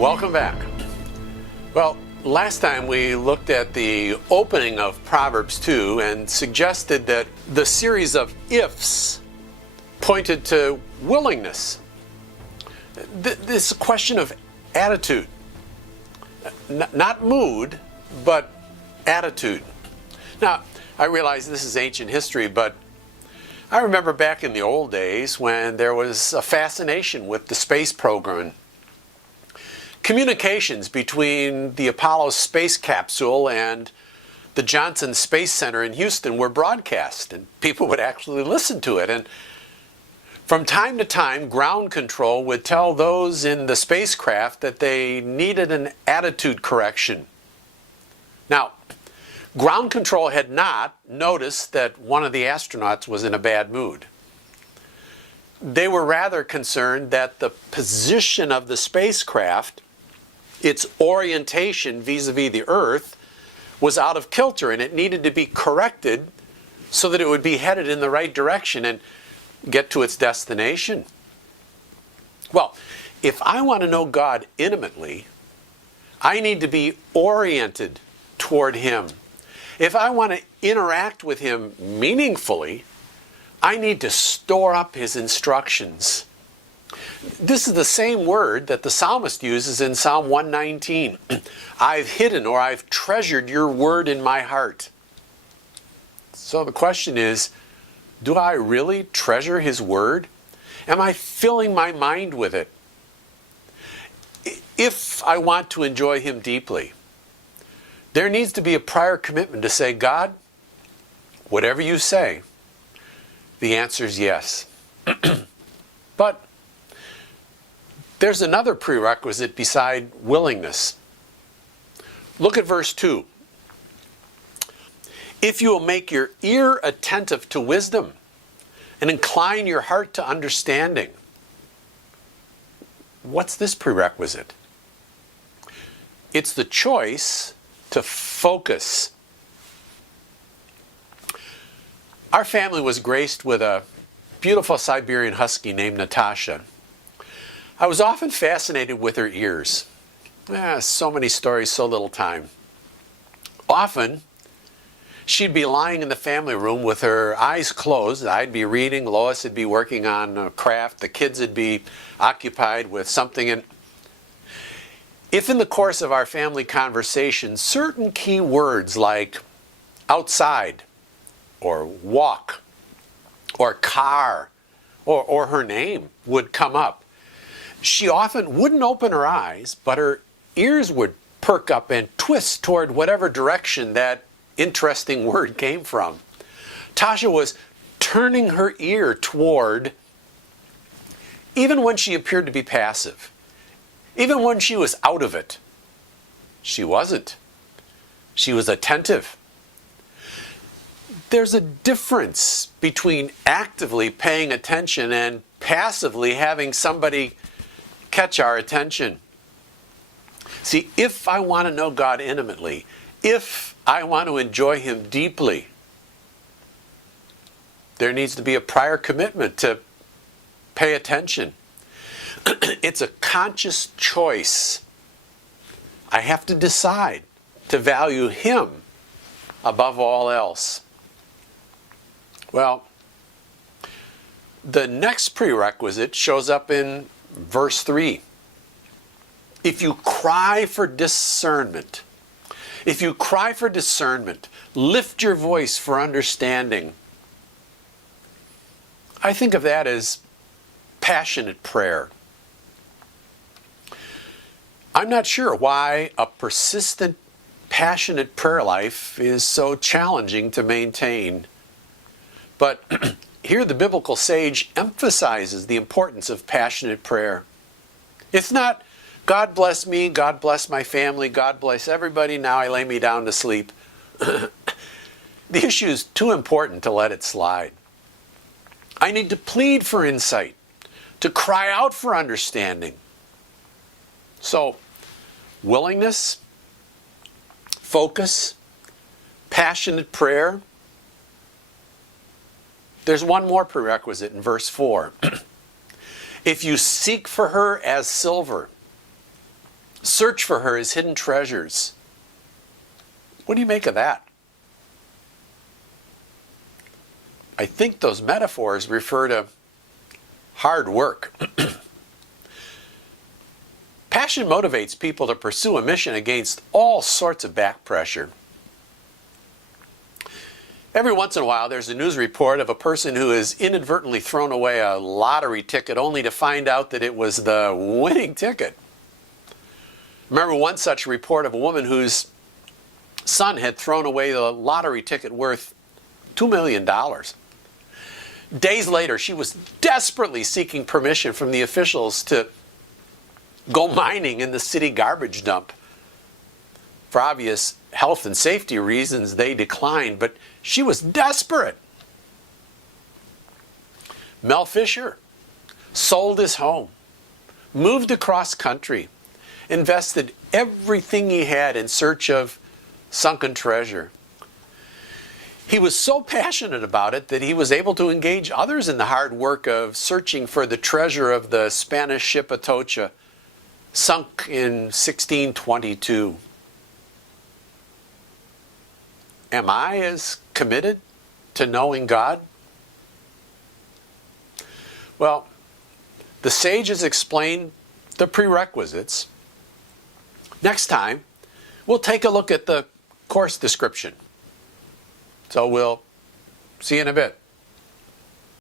Welcome back. Well, last time we looked at the opening of Proverbs 2 and suggested that the series of ifs pointed to willingness. This is a question of attitude. Not mood, but attitude. Now, I realize this is ancient history, but I remember back in the old days when there was a fascination with the space program. Communications between the Apollo space capsule and the Johnson Space Center in Houston were broadcast, and people would actually listen to it. And from time to time, ground control would tell those in the spacecraft that they needed an attitude correction. Now, ground control had not noticed that one of the astronauts was in a bad mood. They were rather concerned that the position of the spacecraft, its orientation vis-a-vis the Earth, was out of kilter and it needed to be corrected so that it would be headed in the right direction and get to its destination. Well, if I want to know God intimately, I need to be oriented toward Him. If I want to interact with Him meaningfully, I need to store up His instructions. This is the same word that the psalmist uses in Psalm 119. I've hidden or I've treasured your word in my heart. So the question is, do I really treasure His word? Am I filling my mind with it? If I want to enjoy Him deeply, there needs to be a prior commitment to say, God, whatever you say, the answer is yes. But there's another prerequisite beside willingness. Look at verse 2. If you will make your ear attentive to wisdom and incline your heart to understanding. What's this prerequisite? It's the choice to focus. Our family was graced with a beautiful Siberian husky named Natasha. I was often fascinated with her ears. So many stories, so little time. Often, she'd be lying in the family room with her eyes closed. I'd be reading, Lois would be working on a craft, the kids would be occupied with something. And if in the course of our family conversation, certain key words like outside, or walk, or car, or her name would come up, she often wouldn't open her eyes, but her ears would perk up and twist toward whatever direction that interesting word came from. Tasha was turning her ear toward, even when she appeared to be passive, even when she was out of it, she wasn't. She was attentive. There's a difference between actively paying attention and passively having somebody catch our attention. See, if I want to know God intimately, if I want to enjoy Him deeply, there needs to be a prior commitment to pay attention. It's a conscious choice. I have to decide to value Him above all else. Well, the next prerequisite shows up in verse 3. If you cry for discernment, lift your voice for understanding. I think of that as passionate prayer. I'm not sure why a persistent, passionate prayer life is so challenging to maintain. But here the biblical sage emphasizes the importance of passionate prayer. It's not, God bless me, God bless my family, God bless everybody, now I lay me down to sleep. The issue is too important to let it slide. I need to plead for insight, to cry out for understanding. So, willingness, focus, passionate prayer. There's one more prerequisite in verse 4. If you seek for her as silver, Search for her as hidden treasures. What do you make of that? I think those metaphors refer to hard work. Passion motivates people to pursue a mission against all sorts of back pressure. Every once in a while, there's a news report of a person who has inadvertently thrown away a lottery ticket only to find out that it was the winning ticket. Remember one such report of a woman whose son had thrown away the lottery ticket worth $2 million. Days later, she was desperately seeking permission from the officials to go mining in the city garbage dump. For obvious health and safety reasons, they declined, but she was desperate. Mel Fisher sold his home, moved across country, invested everything he had in search of sunken treasure. He was so passionate about it that he was able to engage others in the hard work of searching for the treasure of the Spanish ship Atocha, sunk in 1622. Am I as committed to knowing God? Well, the sages explain the prerequisites. Next time, we'll take a look at the course description. So we'll see you in a bit.